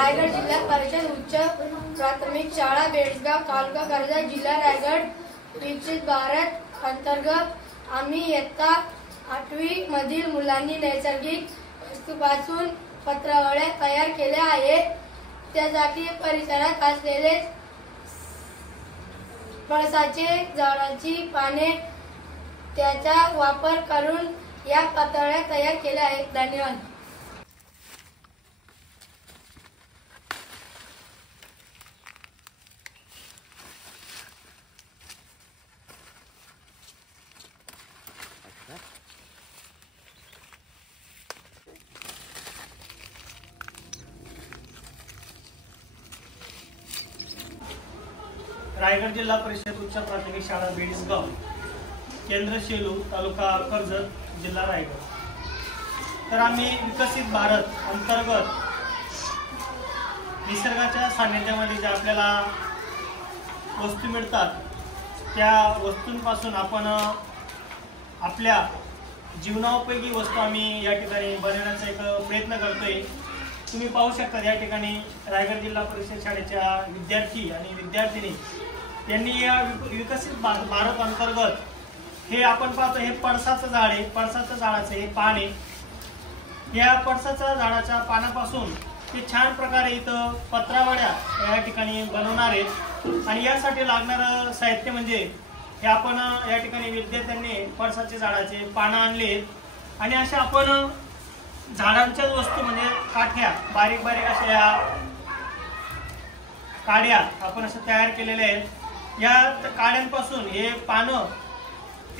रायगड जिल्हा परिषद उच्च प्राथमिक शाळा बेडगाव तालुका कर्जत जिल्हा रायगड विकसित भारत अंतर्गत आम्ही इयत्ता 8वी मधील मुलांनी नैसर्गिक वस्तूपासून पत्रावळ्या तयार केल्या आहेत। त्यासाठी परिसरात असलेले पळसाचे झाडाची पाने त्याचा वापर करून या पत्रावळ्या तयार केल्या आहेत। धन्यवाद। रायगड जिल्हा परिषद उच्च प्राथमिक शाळा बेडगाव केंद्र शेलू तालुका कर्जत जिल्हा रायगड। तर आम्ही विकसित भारत अंतर्गत निसर्गाच्या सानिध्यामध्ये जे आपल्याला वस्तू मिळतात त्या वस्तूंपासून आपण आपल्या जीवनोपयोगी वस्तू आम्ही या ठिकाणी बनवण्याचा एक प्रयत्न करतोय। तुम्ही पाहू शकता या ठिकाणी रायगड जिल्हा परिषद शाळेच्या विद्यार्थी आणि विद्यार्थिनी यांनी या विकसित भारत अंतर्गत हे आपण पाहतो हे पळसाचं झाड आहे। पळसाच्या झाडाचे हे पान आहे। या पळसाच्या झाडाच्या पानापासून ते छान प्रकारे इथं पत्रावळ्या या ठिकाणी बनवणार आहेत आणि यासाठी लागणारं साहित्य म्हणजे हे आपण या ठिकाणी विद्यार्थ्यांनी पळसाच्या झाडाचे पानं आणले आणि अशा आपण झाडांच्याच वस्तू म्हणजे काठ्या बारीक बारीक अशा या काड्या आपण अशा तयार केलेल्या आहेत। या काड्यांपासून हे पानं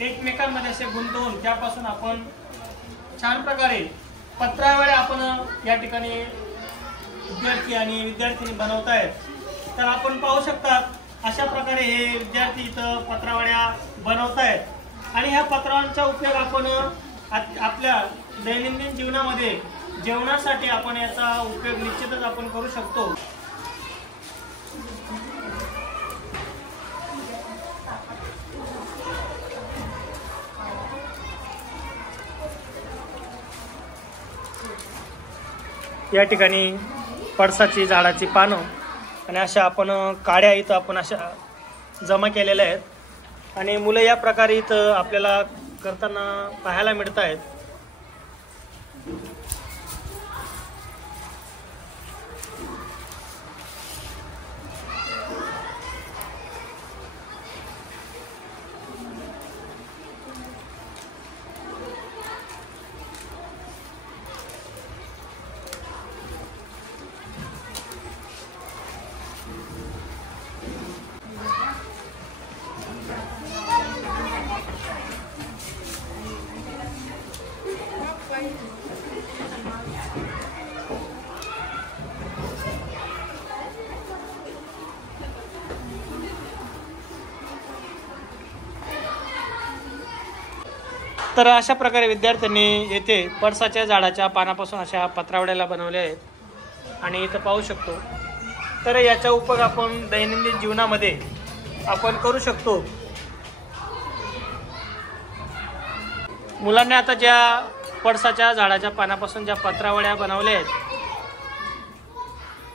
एकमेकांमध्ये असे गुंतवून त्यापासून आपण छान प्रकारे पत्रावळ्या आपण या ठिकाणी विद्यार्थी आणि विद्यार्थिनी बनवत आहेत। तर आपण पाहू शकता अशा प्रकारे हे विद्यार्थी इथं पत्रावळ्या बनवत आहेत आणि ह्या पत्रावळ्यांचा उपयोग आपण आपल्या दैनंदिन जीवनामध्ये जेवणासाठी आपण याचा उपयोग निश्चितच आपण करू शकतो। या ठिकाणी पळसाची झाडाची पानं आणि अशा आपण काड्या इथं आपण अशा जमा केलेल्या आहेत आणि मुलं या प्रकारे इथं आपल्याला करताना पाहायला मिळत आहेत। तर अशा प्रकारे विद्यार्थ्यांनी येथे पळसाच्या झाडाच्या पानापासून अशा पत्रावळ्याला बनवल्या आहेत आणि इथं पाहू शकतो। तर याचा उपयोग आपण दैनंदिन जीवनामध्ये आपण करू शकतो। मुलांनी आता ज्या पळसाच्या झाडाच्या पानापासून ज्या पत्रावळ्या बनवल्या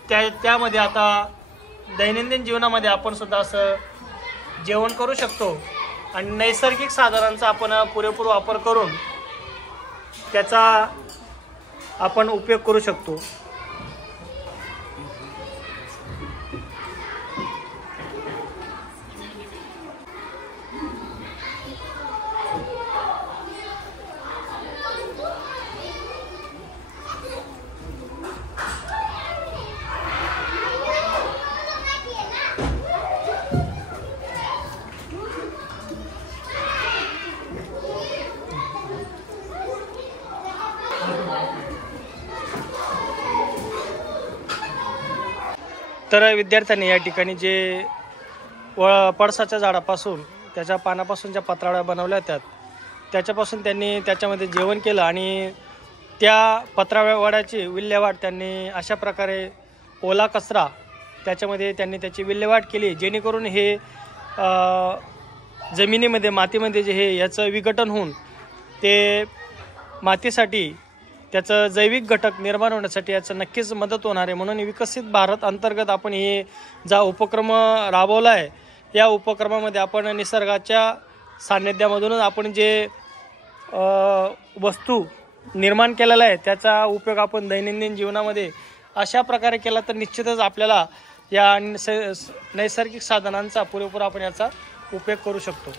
आहेत त्यामध्ये आता दैनंदिन जीवनामध्ये आपण सुद्धा असं जेवण करू शकतो आणि नैसर्गिक साधनांचा आपण पुरेपूर वापर करून त्याचा आपण उपयोग करू शकतो। तर विद्यार्थ्यांनी या ठिकाणी जे पळसाच्या झाडापासून त्याच्या पानापासून ज्या पत्रावळ्या बनवल्या होत्या त्याच्यापासून त्यांनी त्याच्यामध्ये जेवण केलं आणि त्या पत्रावळ्याची विल्हेवाट त्यांनी अशा प्रकारे ओला कचरा त्याच्यामध्ये त्यांनी त्याची विल्हेवाट केली जेणेकरून हे जमिनीमध्ये मातीमध्ये जे हे याचं विघटन होऊन ते मातीसाठी त्याचं जैविक घटक निर्माण होण्यासाठी याचं नक्कीच मदत होणार आहे. म्हणून विकसित भारत अंतर्गत आपण हे जा उपक्रम राबवला आहे, या उपक्रमामध्ये आपण निसर्गाच्या सान्निध्यामधूनच आपण जे वस्तू निर्माण केलेला आहे त्याचा उपयोग आपण दैनंदिन जीवनामध्ये अशा प्रकारे केला तर निश्चितच आपल्याला या नैसर्गिक साधनांचा पुरेपूर आपण याचा उपयोग करू शकतो.